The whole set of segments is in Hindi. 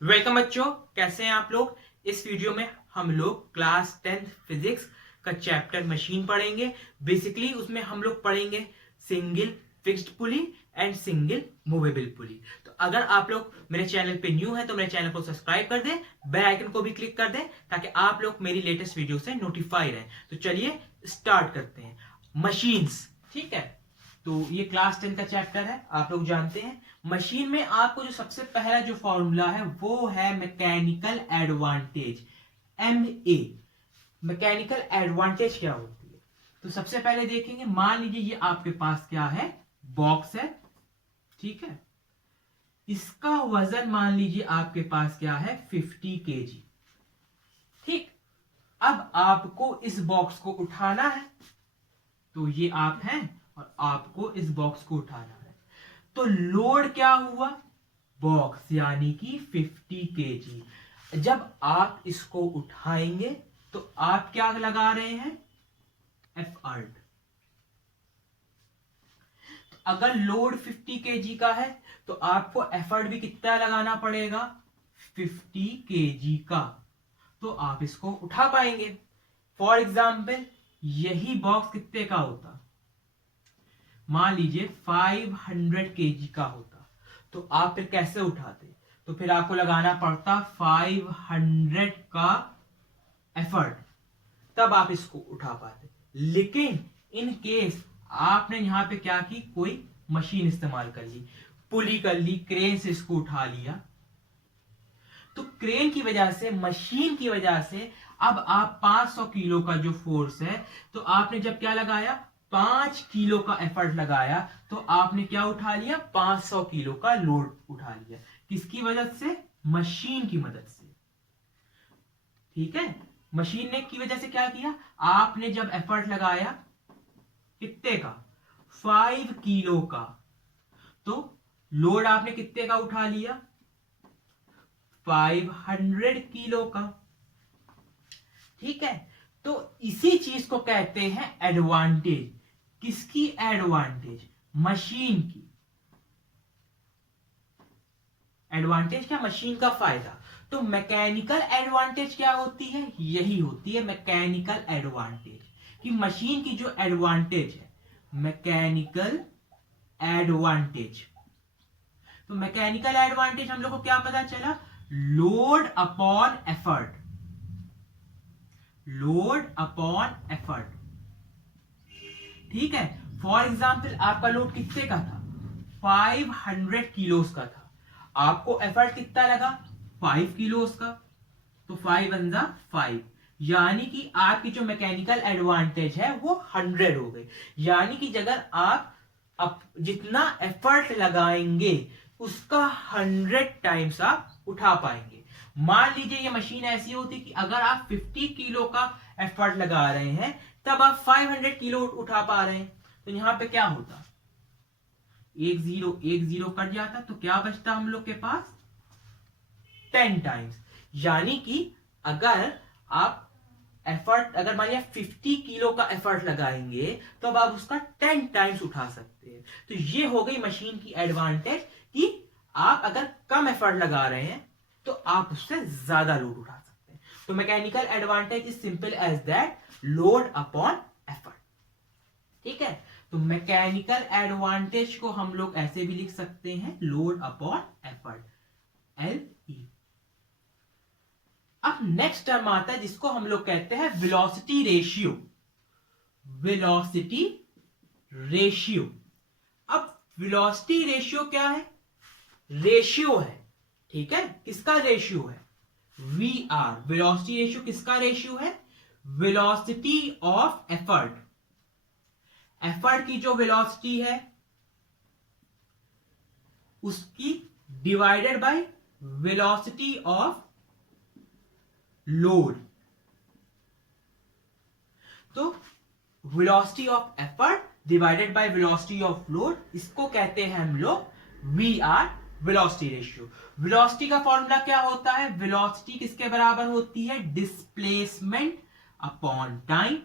वेलकम बच्चों, कैसे हैं आप लोग। इस वीडियो में हम लोग क्लास 10th फिजिक्स का चैप्टर मशीन पढ़ेंगे। बेसिकली उसमें हम लोग पढ़ेंगे single fixed pulley and single movable pulley. तो अगर आप लोग मेरे चैनल पे न्यू है तो मेरे चैनल को सब्सक्राइब कर दें, बेल आइकन को भी क्लिक कर दें ताकि आप लोग मेरी लेटेस्ट वीडियो से नोटिफाई रहें। तो चलिए स्टार्ट करते हैं। मशीन्स, ठीक है। तो ये क्लास 10 का चैप्टर है, आप लोग जानते हैं। मशीन में आपको जो सबसे पहला जो फॉर्मूला है वो है mechanical advantage, MA। Mechanical advantage क्या होती है, तो सबसे पहले देखेंगे। मान लीजिए ये आपके पास क्या है, बॉक्स है, ठीक है। इसका वजन मान लीजिए आपके पास क्या है, 50 kg, ठीक। अब आपको इस बॉक्स को उठाना है, तो ये आप हैं और आपको इस बॉक्स को उठाना है। तो लोड क्या हुआ, बॉक्स यानी कि 50 kg। जब आप इसको उठाएंगे तो आप क्या लगा रहे हैं, एफर्ट। तो अगर लोड 50 kg का है तो आपको एफर्ट भी कितना लगाना पड़ेगा, 50 kg का, तो आप इसको उठा पाएंगे। फॉर एग्जाम्पल यही बॉक्स कितने का होता, मान लीजिए 500 kg का होता, तो आप फिर कैसे उठाते, तो फिर आपको लगाना पड़ता 500 का एफर्ट, तब आप इसको उठा पाते। लेकिन इन केस आपने यहां पे क्या की, कोई मशीन इस्तेमाल कर ली, पुली कर ली, क्रेन से इसको उठा लिया, तो क्रेन की वजह से, मशीन की वजह से अब आप 500 किलो का जो फोर्स है, तो आपने जब क्या लगाया, 5 किलो का एफर्ट लगाया, तो आपने क्या उठा लिया, 500 किलो का लोड उठा लिया। किसकी मदद से, मशीन की मदद से, ठीक है। मशीन ने की वजह से क्या किया, आपने जब एफर्ट लगाया कितने का, 5 किलो का, तो लोड आपने कितने का उठा लिया, 500 किलो का, ठीक है। तो इसी चीज को कहते हैं एडवांटेज। किसकी एडवांटेज, मशीन की। एडवांटेज क्या, मशीन का फायदा। तो मैकेनिकल एडवांटेज क्या होती है, यही होती है मैकेनिकल एडवांटेज, कि मशीन की जो एडवांटेज है, मैकेनिकल एडवांटेज। तो मैकेनिकल एडवांटेज हम लोग को क्या पता चला, load upon effort, load upon effort, ठीक है। फॉर एग्जाम्पल आपका लोड कितने का था, 500 किलोस का था, आपको एफर्ट कितना लगा, 5 किलोस का, तो 5 वन जा 5, यानी कि आपकी जो मैकेनिकल एडवांटेज है वो 100 हो गई। यानी कि अगर आप जितना एफर्ट लगाएंगे उसका 100 टाइम्स आप उठा पाएंगे। मान लीजिए ये मशीन ऐसी होती कि अगर आप 50 किलो का एफर्ट लगा रहे हैं तब आप 500 किलो उठा पा रहे हैं, तो यहां पे क्या होता, एक जीरो कट जाता, तो क्या बचता हम लोग के पास, 10 टाइम्स। यानी कि अगर आप एफर्ट, अगर मान लिया 50 किलो का एफर्ट लगाएंगे तो अब आप उसका 10 टाइम्स उठा सकते हैं। तो ये हो गई मशीन की एडवांटेज, कि आप अगर कम एफर्ट लगा रहे हैं तो आप उससे ज्यादा लोड उठा सकते हैं। तो mechanical advantage is simple as that, load upon effort, ठीक है। तो मैकेनिकल एडवांटेज को हम लोग ऐसे भी लिख सकते हैं, लोड अपॉन एफर्ट, LE। अब नेक्स्ट टर्म आता है जिसको हम लोग कहते हैं वेलोसिटी रेशियो, वेलोसिटी रेशियो। अब वेलोसिटी रेशियो क्या है, रेशियो है, ठीक है। किसका रेशियो है, VR। वेलोसिटी रेशियो किसका रेशियो है, वेलोसिटी ऑफ एफर्ट, एफर्ट की जो वेलोसिटी है उसकी divided by velocity of load. तो velocity of effort divided by velocity of load, इसको कहते हैं हम लोग VR, वेलोसिटी रेशियो। वेलोसिटी का फॉर्मूला क्या होता है, वेलोसिटी किसके बराबर होती है, डिस्प्लेसमेंट अपॉन टाइम।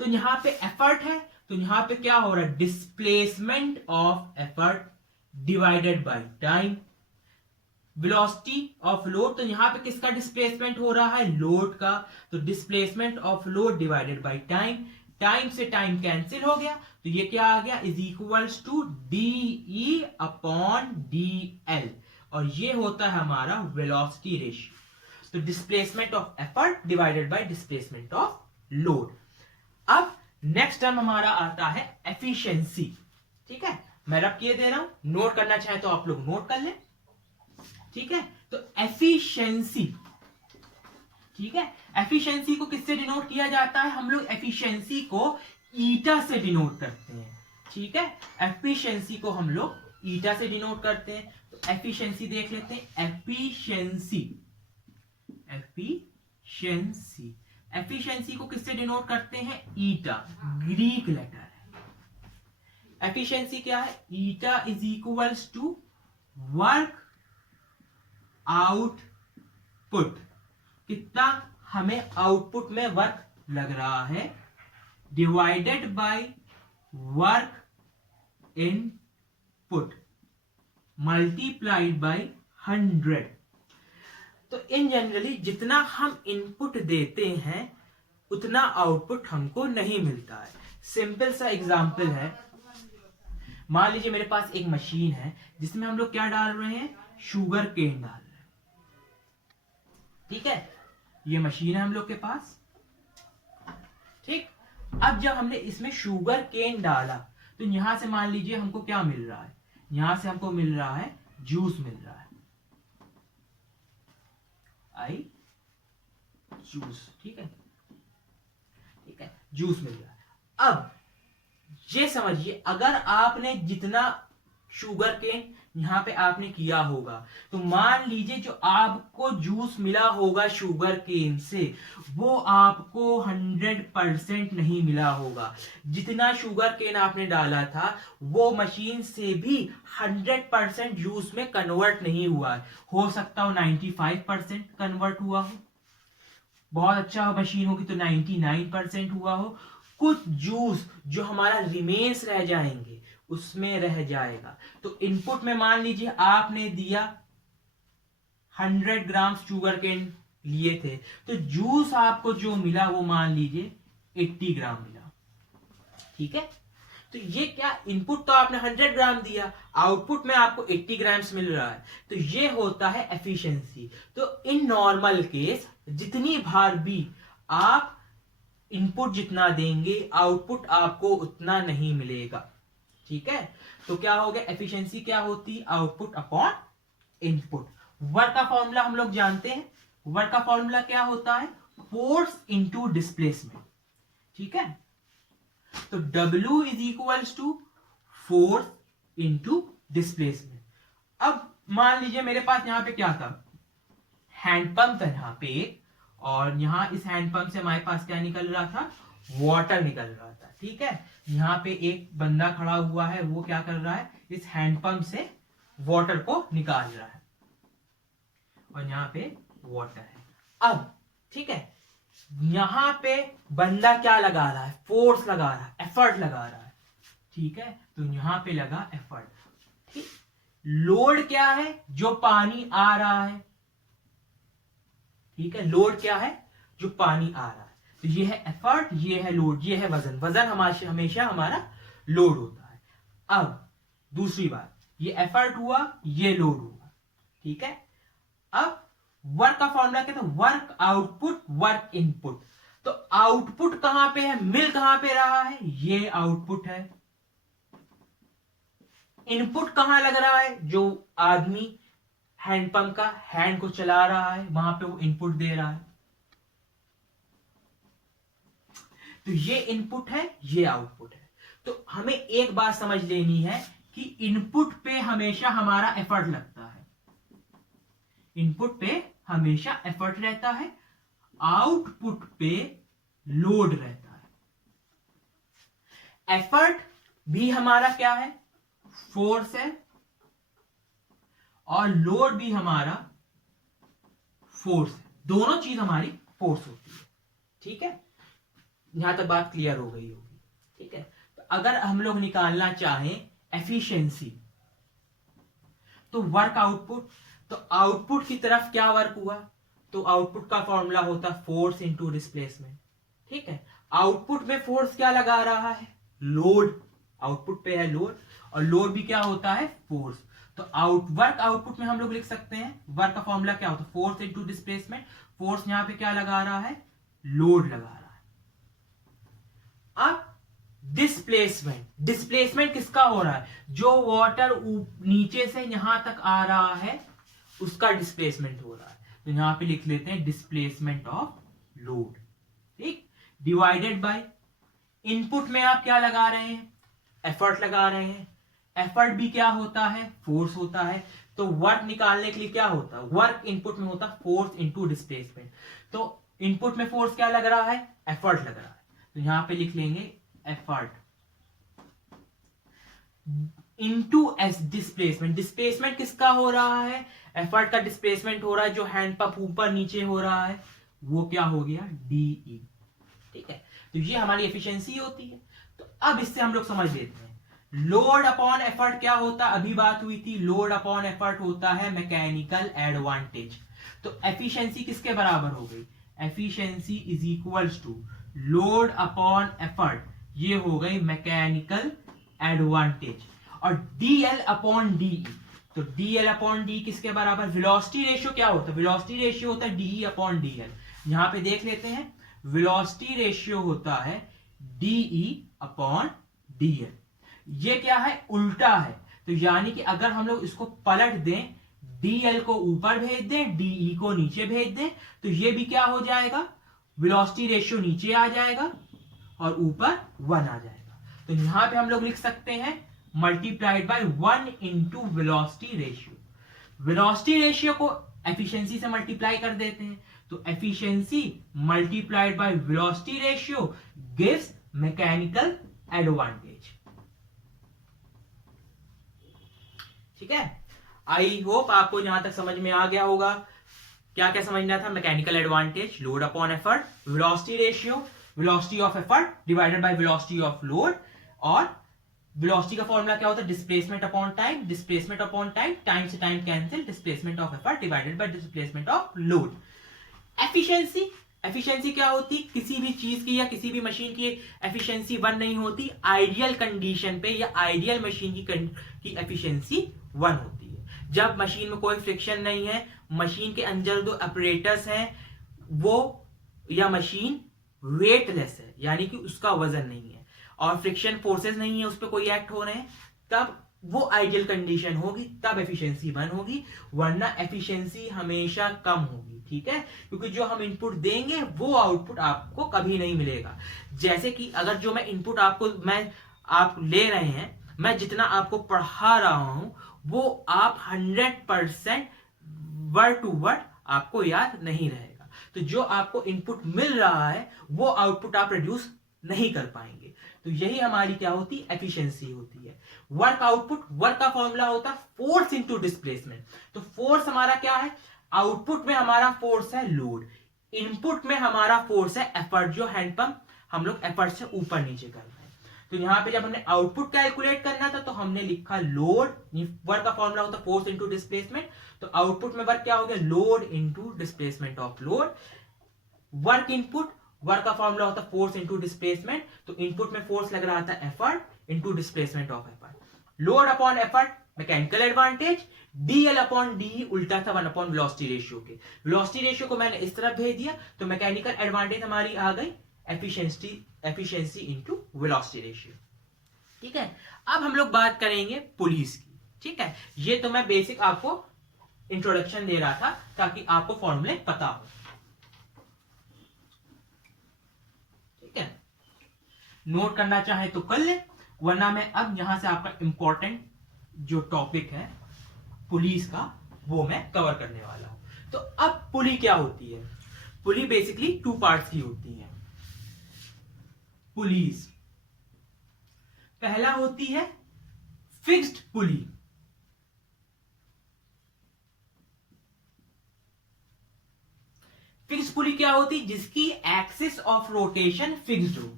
तो यहां पे एफर्ट है, तो यहां पे क्या हो रहा है, displacement of effort divided by time. Velocity of load, तो यहाँ पे किसका डिस्प्लेसमेंट हो रहा है, लोड का, तो displacement of load divided by time, time से टाइम कैंसिल हो गया, तो ये क्या आ गया, is equals to D upon D L, और ये होता है हमारा वेलोसिटी रेशियो, तो displacement of effort divided by displacement of load. अब नेक्स्ट टर्म हमारा आता है एफिशिएंसी, ठीक है, मैं रब किए दे रहा हूं, नोट करना चाहे तो आप लोग नोट कर लें, ठीक है, तो एफिशिएंसी, ठीक है, एफिशिएंसी को किससे डिनोट किया जाता है, हम लोग एफिशिएंसी को ईटा से डिनोट करते हैं, ठीक है, एफिशिएंसी को हम लोग ईटा से डिनोट करते हैं, तो एफिशिएंसी देख लेते हैं, एफिशिएंसी, एफिशिएंसी, एफिशिएंसी को किससे डिनोट करते हैं, ईटा, ग्रीक लेटर है, एफिशिएंसी क्या है, eta is equals to work output, कितना हमें आउटपुट में वर्क लग रहा है, divided by work input multiplied by 100। तो इन जनरली जितना हम इनपुट देते हैं उतना आउटपुट हमको नहीं मिलता है। सिंपल सा एग्जांपल है, मान लीजिए मेरे पास एक मशीन है जिसमें हम लोग क्या डाल रहे हैं, शुगर केन डाल रहे हैं, ठीक है, ये मशीन है हम लोग के पास, ठीक। अब जब हमने इसमें शुगर केन डाला तो यहां से मान लीजिए हमको क्या मिल रहा है, यहां से हमको मिल रहा है जूस मिल रहा है, आई जूस, ठीक है, ठीक है, जूस मिल रहा है। अब ये समझिए अगर आपने जितना शुगर केन यहां पे आपने किया होगा तो मान लीजिए जो आपको जूस मिला होगा शुगर केन से वो आपको 100% नहीं मिला होगा, जितना शुगर केन आपने डाला था वो मशीन से भी 100% जूस में कन्वर्ट नहीं हुआ है, हो सकता हो 95% कन्वर्ट हुआ हो, बहुत अच्छा मशीन होगी तो 99% हुआ हो, कुछ जूस जो हमारा रिमेन्स रह जाएंगे उसमें रह जाएगा। तो इनपुट में मान लीजिए आपने दिया 100 ग्राम शुगर केन लिए थे, तो जूस आपको जो मिला वो मान लीजिए 80 ग्राम मिला, ठीक है। तो ये क्या, इनपुट तो आपने 100 ग्राम दिया, आउटपुट में आपको 80 ग्राम्स मिल रहा है, तो ये होता है एफिशिएंसी। तो इन नॉर्मल केस जितनी बार भी आप इनपुट जितना देंगे आउटपुट आपको उतना नहीं मिलेगा, ठीक है। तो क्या हो गया, एफिशिएंसी क्या होती है, आउटपुट अपॉन इनपुट। वर्क का फॉर्मूला हम लोग जानते हैं, वर्क का फॉर्मूला क्या होता है, फोर्स इंटू डिस्प्लेसमेंट, ठीक है। तो W is equals to force into displacement. अब मान लीजिए मेरे पास यहां पे क्या था, हैंडपंप था यहां पे एक, और यहां इस हैंडपंप से हमारे पास क्या निकल रहा था, वाटर निकल रहा था, ठीक है। यहां पे एक बंदा खड़ा हुआ है, वो क्या कर रहा है, इस हैंडपंप से वाटर को निकाल रहा है, और यहां पे वाटर है। अब ठीक है, यहां पे बंदा क्या लगा रहा है, फोर्स लगा रहा है, एफर्ट लगा रहा है, ठीक है। तो यहां पे लगा एफर्ट, ठीक। लोड क्या है, जो पानी आ रहा है, ठीक है, लोड क्या है, जो पानी आ रहा है। तो ये है एफर्ट, ये है लोड, ये है वजन, वजन हमेशा हमारा लोड होता है। अब दूसरी बात, ये एफर्ट हुआ, ये लोड हुआ, ठीक है। अब वर्क का फॉर्मूला क्या था, वर्क आउटपुट वर्क इनपुट। तो आउटपुट कहां पे है, मिल कहां पे रहा है, ये आउटपुट है। इनपुट कहां लग रहा है, जो आदमी हैंडपंप का हैंड को चला रहा है वहां पे वो इनपुट दे रहा है। तो ये इनपुट है, ये आउटपुट है। तो हमें एक बात समझ लेनी है कि इनपुट पे हमेशा हमारा एफर्ट लगता है, इनपुट पे हमेशा एफर्ट रहता है, आउटपुट पे लोड रहता है। एफर्ट भी हमारा क्या है, फोर्स है, और लोड भी हमारा फोर्स है, दोनों चीज हमारी फोर्स होती है, ठीक है। यहां तक बात क्लियर हो गई होगी, ठीक है। तो अगर हम लोग निकालना चाहें एफिशिएंसी, तो वर्क आउटपुट, तो आउटपुट की तरफ क्या वर्क हुआ, तो आउटपुट का फॉर्मूला होता फोर्स इनटू डिस्प्लेसमेंट। ठीक है, आउटपुट में फोर्स क्या लगा रहा है, लोड, आउटपुट पे है लोड, और लोड भी क्या होता है, फोर्स। तो आउटपुट में हम लोग लिख सकते हैं, वर्क का फॉर्मूला क्या होता है, फोर्स इनटू डिस्प्लेसमेंट। फोर्स यहां पे क्या लगा रहा है, लोड लगा रहा है। अब डिस्प्लेसमेंट किसका हो रहा है, जो वाटर नीचे से यहां तक आ रहा है उसका डिस्प्लेसमेंट हो रहा है। तो यहां पे लिख लेते हैं डिस्प्लेसमेंट ऑफ लोड, ठीक, डिवाइडेड बाय इनपुट में आप क्या लगा रहे हैं, एफर्ट लगा रहे हैं। एफर्ट भी क्या होता है, फोर्स होता है। तो वर्क निकालने के लिए क्या होता है, वर्क इनपुट में होता है फोर्स इनटू डिस्प्लेसमेंट। तो इनपुट में फोर्स क्या लग रहा है, एफर्ट लग रहा है। तो यहां पे लिख लेंगे effort into S displacement. Displacement किसका हो रहा है, एफर्ट का डिस्प्लेसमेंट हो रहा है, जो हैंड पंप ऊपर नीचे हो रहा है वो क्या हो गया, डीई। ठीक है, तो ये हमारी एफिशिएंसी होती है। तो अब इससे हम लोग समझ लेते हैं लोड अपॉन एफर्ट क्या होता है, अभी बात हुई थी, लोड अपॉन एफर्ट होता है मैकेनिकल एडवांटेज। तो एफिशिएंसी किसके बराबर हो गई, efficiency is equals to load upon effort, ये हो गई मैकेनिकल एडवांटेज, और डीएल अपॉन डी। तो डीएल अपॉन डी किसके बराबर, वेलोसिटी रेशियो क्या होता है, वेलोसिटी रेशियो होता है डीई अपॉन डीएल। यहां पे देख लेते हैं, वेलोसिटी रेशियो होता है डीई अपॉन डीएल। ये क्या है, उल्टा है। तो यानी कि अगर हम लोग इसको पलट दें, डीएल को ऊपर भेज दें, डीई को नीचे भेज दें, तो ये भी क्या हो जाएगा, वेलोसिटी रेशियो नीचे आ जाएगा और ऊपर 1 आ जाएगा। तो यहां पे हम लोग लिख सकते हैं multiplied by 1 into velocity ratio. Velocity ratio को एफिशिएंसी से मल्टीप्लाई कर देते हैं, तो efficiency multiplied by velocity ratio gives mechanical advantage. ठीक है, आई होप आपको यहां तक समझ में आ गया होगा। क्या क्या समझना था, mechanical advantage, load upon effort, velocity ratio, velocity of effort divided by velocity of load, और वेलोसिटी का फॉर्मूला क्या होता है, displacement upon time, displacement upon time, time से time cancel, displacement of effort divided by displacement of load. Efficiency, efficiency क्या होती, किसी भी चीज की या किसी भी मशीन की एफिशिएंसी 1 नहीं होती, आइडियल कंडीशन पे या आइडियल मशीन की एफिशिएंसी 1 होती है। जब मशीन में कोई फ्रिक्शन नहीं है, मशीन के अंदर जो ऑपरेटर्स हैं वो, या मशीन वेटलेस है यानी कि उसका वजन नहीं है और फ्रिक्शन फोर्सेस नहीं है, उस पर कोई एक्ट हो रहे हैं, तब वो आइडियल कंडीशन होगी, तब एफिशिएंसी 1 होगी, वरना एफिशिएंसी हमेशा कम होगी। ठीक है, क्योंकि जो हम इनपुट देंगे वो आउटपुट आपको कभी नहीं मिलेगा। जैसे कि अगर जो मैं इनपुट आप ले रहे हैं, मैं जितना आपको पढ़ा रहा हूं वो आप 100% वर्ड टू वर्ड आपको याद नहीं रहेगा। तो जो आपको इनपुट मिल रहा है वो आउटपुट आप प्रोड्यूस नहीं कर पाएंगे। तो यही हमारी क्या होती है, एफिशिएंसी होती है। वर्क आउटपुट, वर्क का फॉर्मूला होता है फोर्स इनटू डिस्प्लेसमेंट। तो फोर्स हमारा क्या है, आउटपुट में हमारा फोर्स है लोड, इनपुट में हमारा फोर्स है एफर्ट, जो हैंड पंप हम लोग एफर्ट से ऊपर नीचे कर रहे हैं। तो यहां पे जब हमने आउटपुट कैलकुलेट करना था तो हमने लिखा लोड, वर्क का फॉर्मूला होता है फोर्स इनटू डिस्प्लेसमेंट। तो आउटपुट में वर्क क्या हो गया, load into displacement of load. Work input, work का फॉर्मूला होता है फोर्स इनटू डिस्प्लेसमेंट। तो इनपुट में फोर्स लग रहा था effort into displacement of effort. Load upon effort mechanical advantage, DL upon D उल्टा था 1 अपॉन वेलोसिटी रेशियो के। वेलोसिटी रेशियो को मैंने इस तरफ भेज दिया, तो मैकेनिकल एडवांटेज हमारी आ गई एफिशिएंसी इनटू वेलोसिटी रेशियो। ठीक है, अब हम लोग बात करेंगे पुलिस की। ठीक है, ये तो मैं बेसिक आपको इंट्रोडक्शन दे रहा था ताकि आपको फॉर्मूले पता हो। ठीक है, नोट करना चाहे तो कर ले, वरना मैं अब यहां से आपका इंपॉर्टेंट जो टॉपिक है पुलिस का वो मैं कवर करने वाला हूं। तो अब पुली क्या होती है, पुली बेसिकली 2 पार्ट्स की होती है। पुलिस पहला होती है फिक्स्ड पुली, फिक्स्ड पुली क्या होती, जिसकी एक्सिस ऑफ रोटेशन फिक्स्ड हो,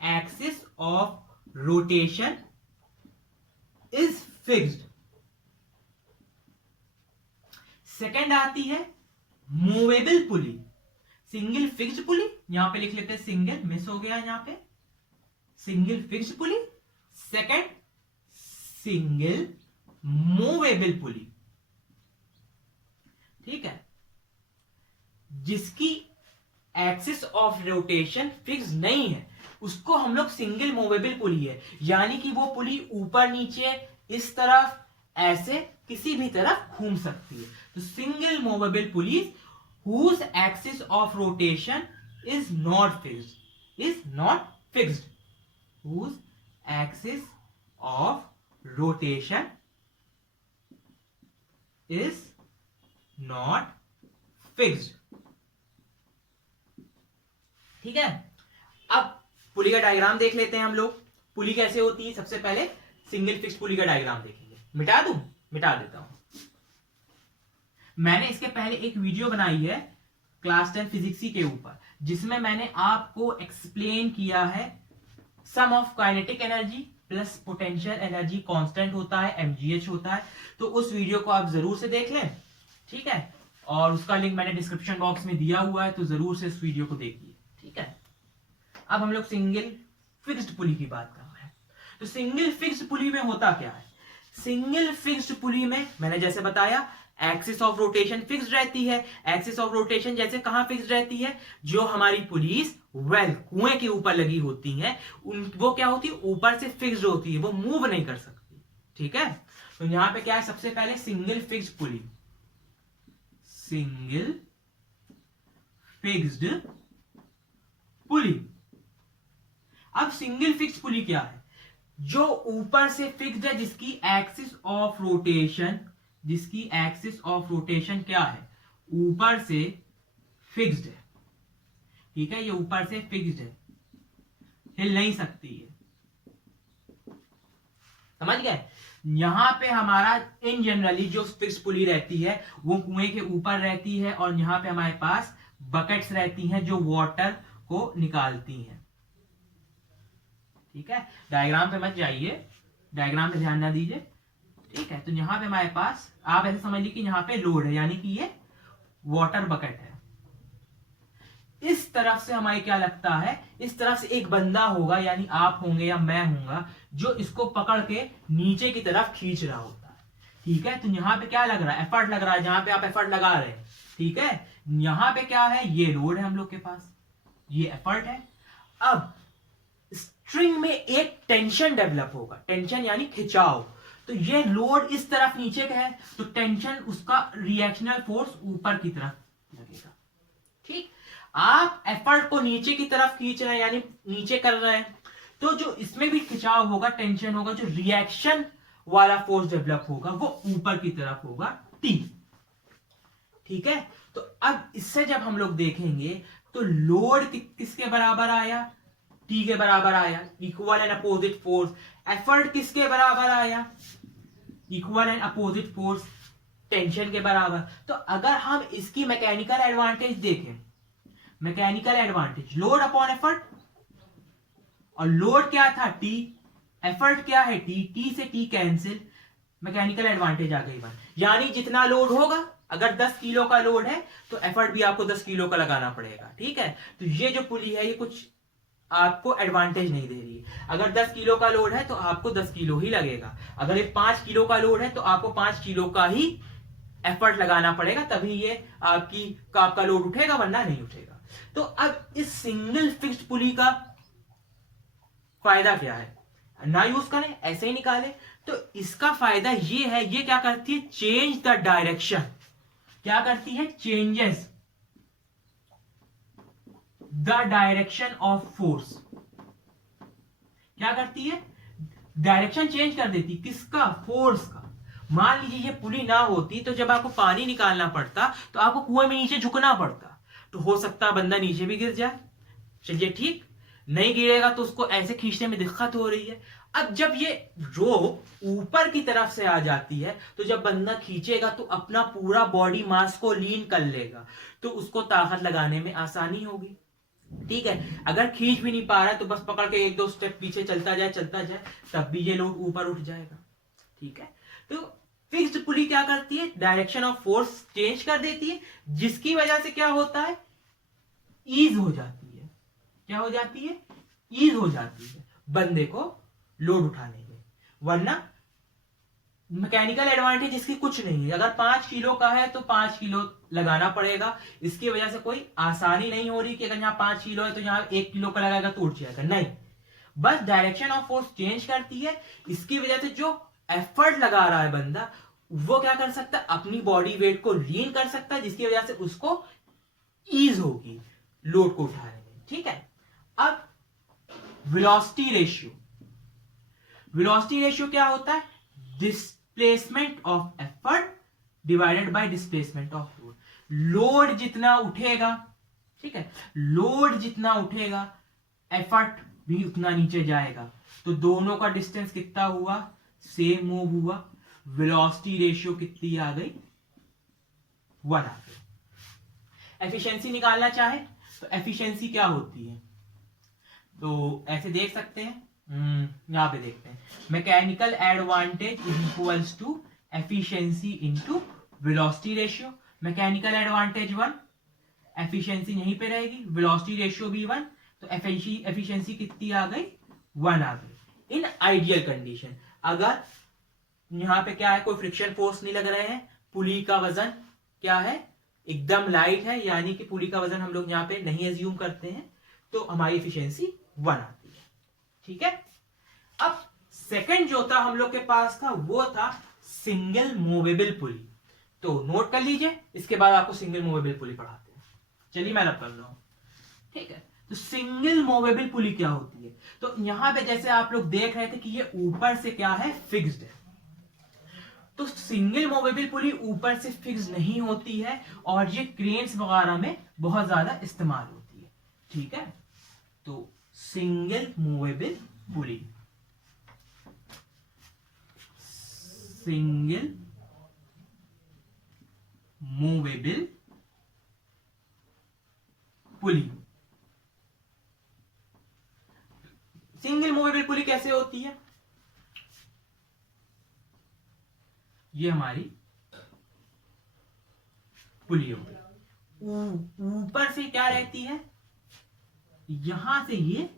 axis of rotation is fixed. Second आती है movable pulley, single fixed pulley, यहां पे लिख लेते हैं सिंगल, मिस हो गया यहां पे, single fixed pulley, second single movable pulley, ठीक है, जिसकी एक्सिस ऑफ रोटेशन फिक्स नहीं है उसको हम लोग सिंगल मूवेबल पुली है, यानी कि वो पुली ऊपर नीचे इस तरफ ऐसे किसी भी तरफ घूम सकती है। तो single movable pulley whose axis of rotation is not fixed, whose axis of rotation is not fixed, ठीक है। अब पुली का डायग्राम देख लेते हैं हम लोग, पुली कैसे होती है। सबसे पहले सिंगल फिक्स पुली का डायग्राम देखेंगे। मिटा दूं, मिटा देता हूं। मैंने इसके पहले एक वीडियो बनाई है क्लास 10 फिजिक्स के ऊपर, जिसमें मैंने आपको एक्सप्लेन किया है sum of kinetic energy plus potential energy constant होता है, mgh होता है। तो उस वीडियो को आप जरूर से देख लें, ठीक है, और उसका लिंक मैंने डिस्क्रिप्शन बॉक्स में दिया हुआ है, तो जरूर से इस वीडियो को देखिए, ठीक है। अब हम लोग सिंगल फिक्स्ड पुली की बात कर रहे हैं। तो सिंगल फिक्स्ड पुली में होता क्या है। सिंगल फिक्स्ड पुली में मैंने जैसे बताया एक्सिस ऑफ रोटेशन फिक्स्ड रहती है। एक्सिस ऑफ रोटेशन जैसे कहां फिक्स्ड रहती है, जो हमारी पुलीस वेल कुएं के ऊपर लगी होती हैं वो क्या होती है, ऊपर से फिक्स्ड होती है, वो मूव नहीं कर सकती, ठीक है। तो यहां पे क्या है, सबसे पहले single fixed pulley, single fixed pulley. अब सिंगल फिक्स्ड पुली क्या है, जो ऊपर से फिक्स्ड है, जिसकी एक्सिस ऑफ रोटेशन क्या है, ऊपर से फिक्स्ड है, ठीक है, ये ऊपर से फिक्स्ड है, हिल नहीं सकती है, समझ गए। यहां पे हमारा इन जनरली जो फिक्स्ड पुली रहती है वो कुएं के ऊपर रहती है, और यहां पे हमारे पास बकेट्स रहती हैं जो वाटर को निकालती हैं, ठीक है। डायग्राम पे मत जाइए, डायग्राम पे ध्यान ना दीजिए, ठीक है। तो यहां पे हमारे पास आप ऐसे समझ लीजिए कि यहां पे लोड है, यानी कि ये वाटर बकेट है। इस तरफ से हमारे क्या लगता है, इस तरफ से एक बंदा होगा, यानी आप होंगे या मैं होऊंगा, जो इसको पकड़ के नीचे की तरफ खींच रहा होता है, ठीक है। तो यहां पे क्या लग रहा है, एफर्ट लग रहा है, जहां पे आप एफर्ट लगा रहे हैं, ठीक है। यहां पे क्या है, ये लोड है हम लोग के पास, ये एफर्ट है। अब स्ट्रिंग में एक टेंशन डेवलप होगा, टेंशन यानी खिंचाव। तो ये लोड इस तरफ नीचे का है, तो टेंशन उसका रिएक्शनल फोर्स ऊपर की तरफ लगेगा, ठीक। आप एफर्ट को नीचे की तरफ खींच रहे हैं, यानी नीचे कर रहे हैं, तो जो इसमें भी खिंचाव होगा, टेंशन होगा, जो रिएक्शन वाला फोर्स डेवलप होगा वो ऊपर की तरफ होगा, टी, ठीक है। तो अब इससे जब हम लोग देखेंगे तो लोड किसके बराबर आया, टी के बराबर आया, equal and opposite force. Effort किसके बराबर आया, equal and opposite force, tension के बराबर। तो अगर हम इसकी मैकेनिकल एडवांटेज देखें, mechanical advantage load upon effort, और लोड क्या था, टी, एफर्ट क्या है, टी, टी से टी कैंसिल, मैकेनिकल एडवांटेज आ गई वन। यानी जितना लोड होगा, अगर 10 किलो का लोड है तो एफर्ट भी आपको 10 किलो का लगाना पड़ेगा, ठीक है। तो ये जो पुली है ये कुछ आपको एडवांटेज नहीं दे रही है। अगर 10 किलो का लोड है तो आपको 10 किलो ही लगेगा, अगर ये 5 किलो का लोड है तो आपको 5 किलो का ही एफर्ट लगाना पड़ेगा, तभी ये आपका लोड उठेगा, वरना नहीं उठेगा। तो अब इस सिंगल फिक्स्ड पुली का फायदा क्या है, ना यूज करें, ऐसे ही निकाले। तो इसका फायदा ये है, ये क्या करती है, चेंज द डायरेक्शन, क्या करती है, changes the direction of force, क्या करती है, डायरेक्शन चेंज कर देती, किसका, फोर्स का। मान लीजिए ये पुली ना होती तो जब आपको पानी निकालना पड़ता तो आपको कुएं में नीचे झुकना पड़ता, तो हो सकता है बंदा नीचे भी गिर जाए, चलिए ठीक, नहीं गिरेगा तो उसको ऐसे खींचने में दिक्कत हो रही है। अब जब ये रोप ऊपर की तरफ से आ जाती है तो जब बंदा खींचेगा तो अपना पूरा बॉडी मास को लीन कर लेगा, तो उसको ताकत लगाने में आसानी होगी, ठीक है। अगर खींच भी नहीं पा रहा है तो बस पकड़ के 1-2 स्टेप पीछे चलता जाए, तब भी ये लोड ऊपर उठ जाएगा, ठीक है। तो फिक्स्ड पुली क्या करती है, डायरेक्शन ऑफ फोर्स चेंज कर देती है, जिसकी वजह से क्या होता है, ईज हो जाती है। क्या हो जाती है, ईज हो जाती है बंदे को लोड उठाने में। वरना मैकेनिकल एडवांटेज इसकी कुछ नहीं है। अगर 5 किलो का है तो 5 किलो लगाना पड़ेगा, इसकी वजह से कोई आसानी नहीं हो रही कि अगर यहाँ 5 किलो है तो यहाँ 1 किलो का लगाएगा तो उठ जाएगा, नहीं, बस डायरेक्शन ऑफ फोर्स चेंज करती है। इसकी वजह से जो एफर्ट लगा रहा है बंदा, वो क्या कर सकता है, अपनी बॉडी वेट को लीन कर सकता है, जिसकी वजह से उसको ईज होगी लोड को उठाने में। ठीक है, अब वेलोसिटी रेशियो, वेलोसिटी रेशियो क्या होता है, displacement of effort divided by displacement of load. Load जितना उठेगा, ठीक है, लोड जितना उठेगा एफर्ट भी उतना नीचे जाएगा, तो दोनों का डिस्टेंस कितना हुआ, सेम मूव हुआ, वेलोसिटी रेशियो कितनी आ गई, 1 आ गई। एफिशिएंसी निकालना चाहे तो एफिशिएंसी क्या होती है, तो ऐसे देख सकते हैं, यहां पे देखते हैं, mechanical advantage is equals to efficiency into velocity ratio. Mechanical advantage 1, efficiency यहीं पे रहेगी, वेलोसिटी रेशियो भी 1, तो एफिशिएंसी कितनी आ गई, 1 आ गई। इन आइडियल कंडीशन, अगर यहां पे क्या है, कोई फ्रिक्शन फोर्स नहीं लग रहे हैं, पुली का वजन क्या है, एकदम लाइट है, यानी कि पुली का वजन हम लोग यहाँ पे नहीं एज्यूम करते हैं, तो हमारी एफिशिएंसी 1 आती है। ठीक है, अब सेकंड जो था हम लोग के पास था, वो था सिंगल मूवेबल पुली। तो नोट कर लीजिए, इसके बाद आपको सिंगल मूवेबल पुली पढ़ाते हैं। चलिए मैं कर रहा हूं। ठीक है, तो सिंगल मूवेबल पुली क्या होती है, तो यहां पे जैसे आप लोग देख रहे थे कि ये ऊपर से क्या है, फिक्स्ड है। तो सिंगल मूवेबल पुली ऊपर से फिक्स नहीं होती है, और ये क्रेन्स वगैरह में बहुत ज्यादा इस्तेमाल होती है। ठीक है, तो single movable pulley, single movable pulley, single movable pulley कैसे होती है, ये हमारी पुली होगी, ऊपर से क्या रहती है, यहां से ये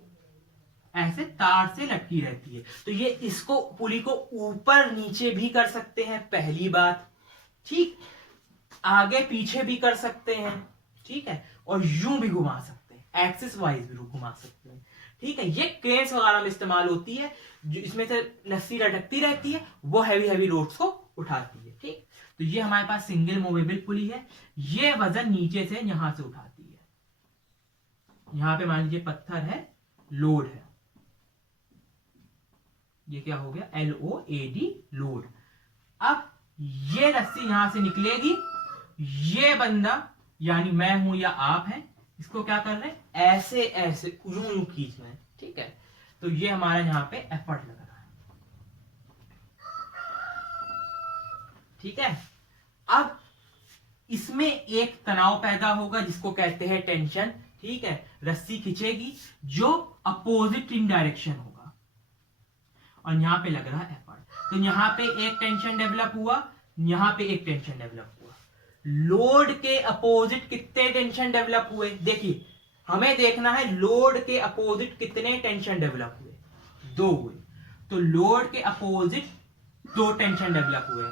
ऐसे तार से लटकी रहती है, तो ये इसको पुली को ऊपर नीचे भी कर सकते हैं, पहली बात, ठीक, आगे पीछे भी कर सकते हैं, ठीक है, और यूं भी घुमा सकते हैं, एक्सिस वाइज भी घुमा सकते हैं। ठीक है, ये क्रेन्स वगैरह में इस्तेमाल होती है, जो इसमें से रस्सी लटकती रहती है, वो हैवी हैवी लोड्स को उठाती है। ठीक, तो ये हमारे पास सिंगल मूवेबल पुली है, ये वजन नीचे से यहां से उठाती है। यहां पे मान लीजिए पत्थर है, लोड है, ये क्या हो गया, LOAD, लोड। अब ये रस्सी यहां से निकलेगी, ये बंदा यानी मैं हूं या आप हैं, इसको क्या कर रहे हैं, ऐसे ऐसे यूं यूं खींच रहे हैं। ठीक है, तो ये हमारा यहां पे एफर्ट लग रहा है। ठीक है, अब इसमें एक तनाव पैदा होगा जिसको कहते हैं टेंशन। ठीक है, रस्सी खिंचेगी जो अपोजिट इन डायरेक्शन होगा, और यहां पे लग रहा है एफर्ट, तो यहां पे एक टेंशन डेवलप हुआ, यहां पे एक टेंशन डेवलप हुआ। लोड के अपोजिट कितने टेंशन डेवलप हुए, देखिए हमें देखना है लोड के अपोजिट कितने टेंशन डेवलप हुए, 2 हुए, तो लोड के अपोजिट 2 टेंशन डेवलप हुए।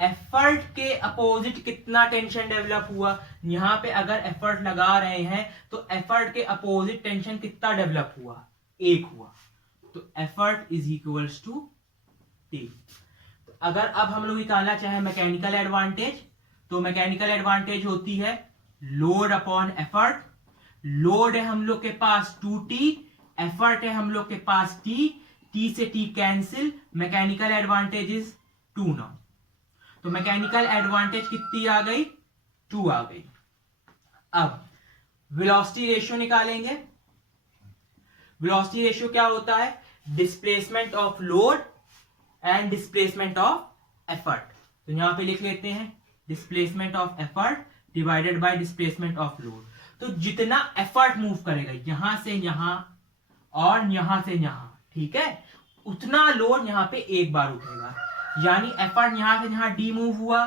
एफर्ट के अपोजिट कितना टेंशन डेवलप हुआ, यहां पे अगर एफर्ट लगा रहे हैं तो एफर्ट के अपोजिट टेंशन कितना डेवलप हुआ, 1 हुआ, तो effort is equals to T। अगर अब हम लोग निकालना चाहे मैकेनिकल एडवांटेज, तो मैकेनिकल एडवांटेज होती है लोड अपॉन एफर्ट। लोड है हम लोग के पास 2T, एफर्ट है हम लोग के पास T, T से T cancel, mechanical advantage is 2 now, तो मैकेनिकल एडवांटेज कितनी आ गई, 2 आ गई। अब वेलोसिटी रेशियो निकालेंगे। वेलोसिटी रेशियो क्या होता है, displacement of load and displacement of effort, तो यहां पे लिख लेते हैं displacement of effort divided by displacement of load. तो जितना एफर्ट मूव करेगा यहां से यहां और यहां से यहां, ठीक है, उतना लोड यहां पे एक बार उठेगा। यानी एफर्ट यहां से यहां डी मूव हुआ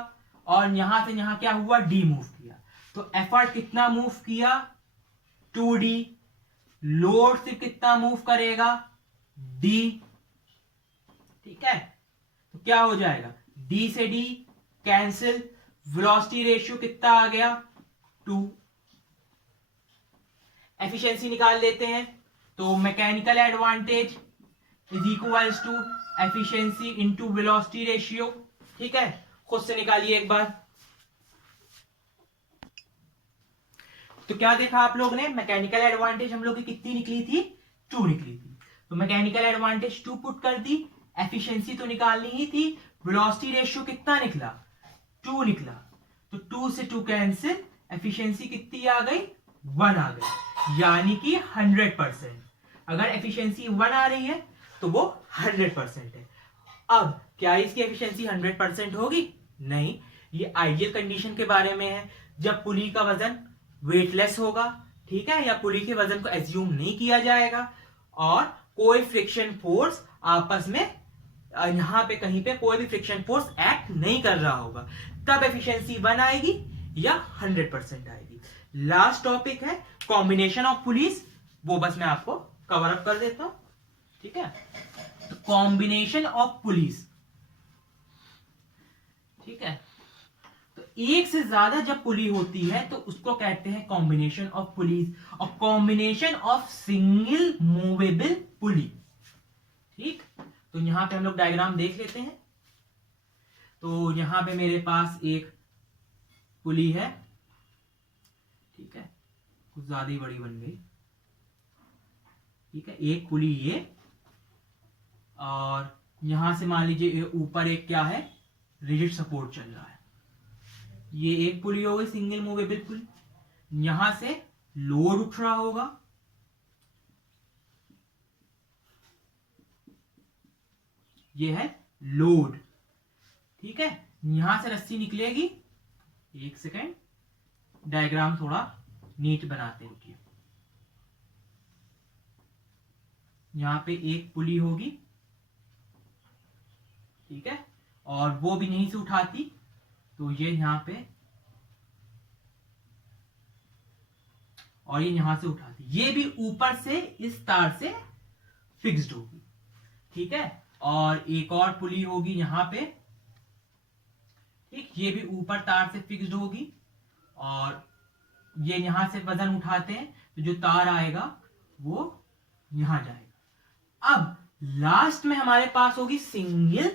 और यहां से यहां क्या हुआ, डी मूव किया। तो एफर्ट कितना मूव किया, 2d। लोड सिर्फ कितना मूव करेगा, d। ठीक है, तो क्या हो जाएगा, d से d कैंसिल, वेलोसिटी रेशियो कितना आ गया, 2। एफिशिएंसी निकाल लेते हैं, तो mechanical advantage is equals to efficiency into velocity ratio. ठीक है, खुद से निकालिए एक बार। तो क्या देखा आप लोग ने, मैकेनिकल एडवांटेज हम लोग की कितनी निकली थी, 2 निकली थी। तो मैकेनिकल एडवांटेज 2 पुट कर दी, एफिशिएंसी तो निकालनी ही थी, वेलोसिटी रेशियो कितना निकला, 2 निकला। तो 2 से 2 कैंसिल, एफिशिएंसी कितनी आ गई, 1 आ गई, यानी कि 100%। अगर एफिशिएंसी 1 आ रही है तो वो 100% है। अब क्या इसकी एफिशिएंसी 100% होगी, नहीं। ये आइडियल कंडीशन के बारे में है, जब पुली का वजन वेटलेस होगा, ठीक है, या पुली के वजन को एज्यूम नहीं किया जाएगा और कोई फ्रिक्शन फोर्स आपस में यहां पे कहीं पे कोई भी फ्रिक्शन फोर्स एक्ट नहीं कर रहा होगा, तब एफिशिएंसी 1 आएगी या 100% आएगी। लास्ट टॉपिक है कॉम्बिनेशन ऑफ पुलिस, वो बस मैं आपको कवर अप कर देता हूं। ठीक है, तो कॉम्बिनेशन ऑफ पुलिस, ठीक है, तो एक से ज्यादा जब पुली होती है तो उसको कहते हैं कॉम्बिनेशन ऑफ पुलिस, और combination of single movable pulley. ठीक, तो यहां पे हम लोग डायग्राम देख लेते हैं। तो यहां पे मेरे पास एक पुली है, ठीक है, कुछ ज्यादा ही बड़ी बन गई। ठीक है, एक पुली ये, और यहां से मान लीजिए ऊपर एक क्या है, रिजिड सपोर्ट चल रहा है। ये एक पुली हो गई सिंगल मूवेबल पुली। यहां से लोड उठ रहा होगा, ये है लोड। ठीक है, यहां से रस्सी निकलेगी, एक सेकेंड, डायग्राम थोड़ा नीट बनाते रुकिए। यहां पे एक पुली होगी, ठीक है, और वो भी यहीं से उठाती, तो ये यहां पे, और ये यहां से उठाती, ये भी ऊपर से इस तार से फिक्स्ड होगी। ठीक है, और एक और पुली होगी यहां पे, ठीक, ये भी ऊपर तार से फिक्स्ड होगी, और ये यहां से वजन उठाते हैं तो जो तार आएगा वो यहां जाएगा। अब लास्ट में हमारे पास होगी सिंगल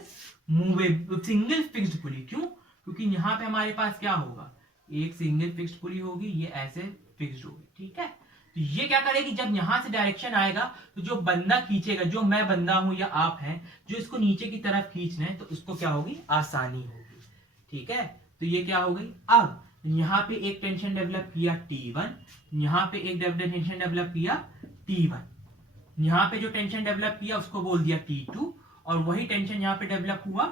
फिक्स्ड पुली। क्यों, क्योंकि यहां पे हमारे पास क्या होगा, एक सिंगल फिक्स्ड पुली होगी, ये ऐसे फिक्स्ड होगी। ठीक है, तो ये क्या करेगी, जब यहां से डायरेक्शन आएगा तो जो बंदा खींचेगा, जो मैं बंदा हूं या आप हैं, जो इसको नीचे की तरफ खींच रहे हैं, तो उसको क्या होगी, आसानी होगी। ठीक है, तो ये क्या हो गई। अब यहां पे एक टेंशन डेवलप किया T1, यहां पे एक टेंशन डेवलप किया T1, यहां पे जो टेंशन डेवलप किया उसको बोल दिया T2, और वही टेंशन यहां पे डेवलप हुआ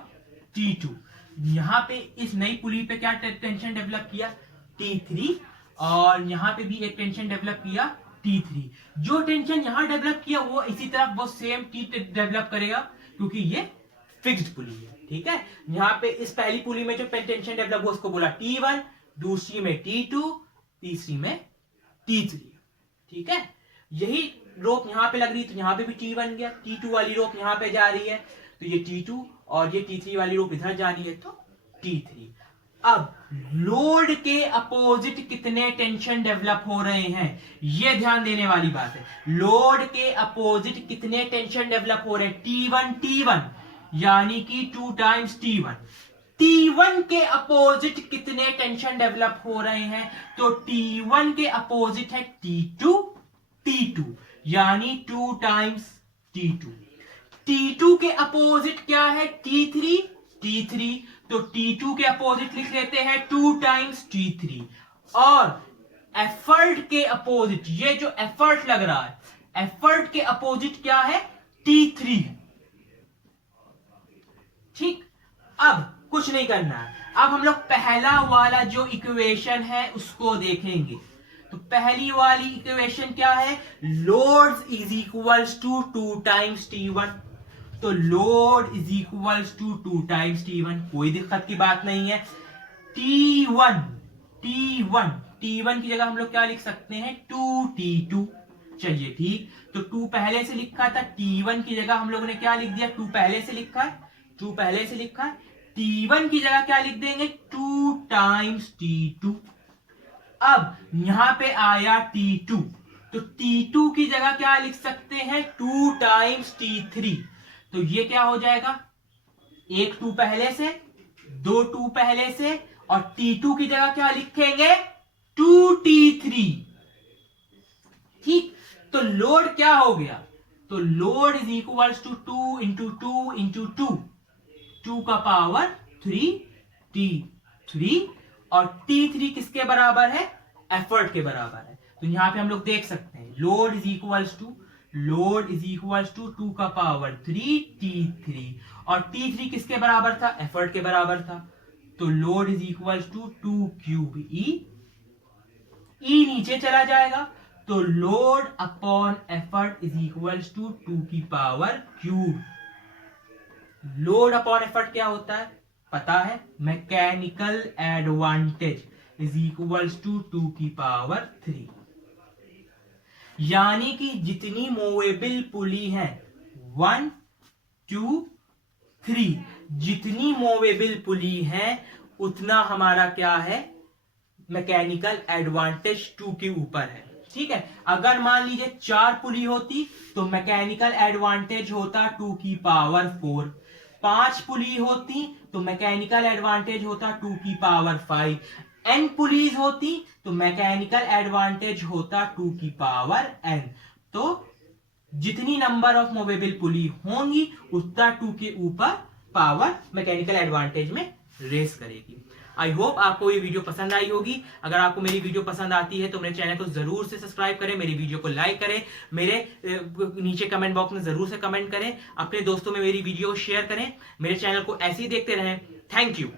T2। यहां पे इस नई पुली पे क्या टेंशन डेवलप किया, T3, और यहां पे भी एक टेंशन डेवलप किया T3। जो टेंशन यहां डेवलप किया वो इसी तरफ वो सेम T डेवलप करेगा, क्योंकि ये फिक्स्ड पुली है। ठीक है, यहां पे इस पहली पुली में जो टेंशन डेवलप हुआ उसको बोला T1, दूसरी में T2, तीसरी में T3। ठीक है, यही रोप यहां पे लग रही, तो यहां पे भी T बन गया, T2 वाली रोप यहां पे जा रही है तो ये T2, और ये T3 वाली रोप इधर जा रही है तो T3। अब लोड के अपोजिट कितने टेंशन डेवलप हो रहे हैं, ये ध्यान देने वाली बात है। लोड के अपोजिट कितने टेंशन डेवलप हो रहे हैं, T1 यानी कि 2 टाइम्स T1। T1 के अपोजिट कितने टेंशन डेवलप हो रहे हैं, तो T1 के अपोजिट है T2 यानी 2 टाइम्स T2। T2 के अपोजिट क्या है, T3, तो T2 के अपोजिट लिख लेते हैं 2 टाइम्स T3। और एफर्ट के अपोजिट, ये जो एफर्ट लग रहा है, एफर्ट के अपोजिट क्या है, T3। ठीक, अब कुछ नहीं करना है, अब हम लोग पहला वाला जो इक्वेशन है उसको देखेंगे। तो पहली वाली इक्वेशन क्या है, loads is equals to 2 times T1। तो load is equals to 2 times T1, कोई दिक्कत की बात नहीं है। T1 की जगह हम लोग क्या लिख सकते हैं 2T2। चलिए ठीक, तो 2 पहले से लिखा था, T1 की जगह हम लोगों ने क्या लिख दिया, 2 पहले से लिखा है, T1 की जगह क्या लिख देंगे 2 टाइम्स T2। अब यहां पे आया T2, तो T2 की जगह क्या लिख सकते हैं 2 टाइम्स T3। तो ये क्या हो जाएगा, एक 2 पहले से, 2 2 पहले से, और T2 की जगह क्या लिखेंगे 2T3। ठीक, तो लोड क्या हो गया, तो load is equals to 2 into 2 into 2 का पावर 3 T3, और T3 किसके बराबर है, एफर्ट के बराबर है। तो यहां पे हम लोग देख सकते हैं लोड इज इक्वल्स टू 2 का पावर 3 T3, और T3 किसके बराबर था, एफर्ट के बराबर था। तो load is equals to 2 cube ई नीचे चला जाएगा, तो load upon effort is equals to 2 की power cube. Load upon effort क्या होता है पता है, mechanical advantage is equals to 2 की पावर 3। यानी कि जितनी मूवेबल पुली है 1 2 3, जितनी मूवेबल पुली है उतना हमारा क्या है, मैकेनिकल एडवांटेज 2 के ऊपर है। ठीक है, अगर मान लीजिए 4 पुली होती तो मैकेनिकल एडवांटेज होता 2 की पावर 4, 5 पुली होती तो मैकेनिकल एडवांटेज होता 2 की पावर 5, n पुलीज होती तो मैकेनिकल एडवांटेज होता 2 की पावर n। तो जितनी नंबर ऑफ मूवेबल पुली होंगी उतना 2 के ऊपर पावर मैकेनिकल एडवांटेज में रेस करेगी। आई होप आपको ये वीडियो पसंद आई होगी। अगर आपको मेरी वीडियो पसंद आती है तो मेरे चैनल को जरूर से सब्सक्राइब करें, मेरी वीडियो को लाइक करें, मेरे नीचे कमेंट बॉक्स में जरूर से कमेंट करें, अपने दोस्तों में मेरी वीडियो शेयर करें, मेरे चैनल को ऐसे ही देखते रहें। Thank you.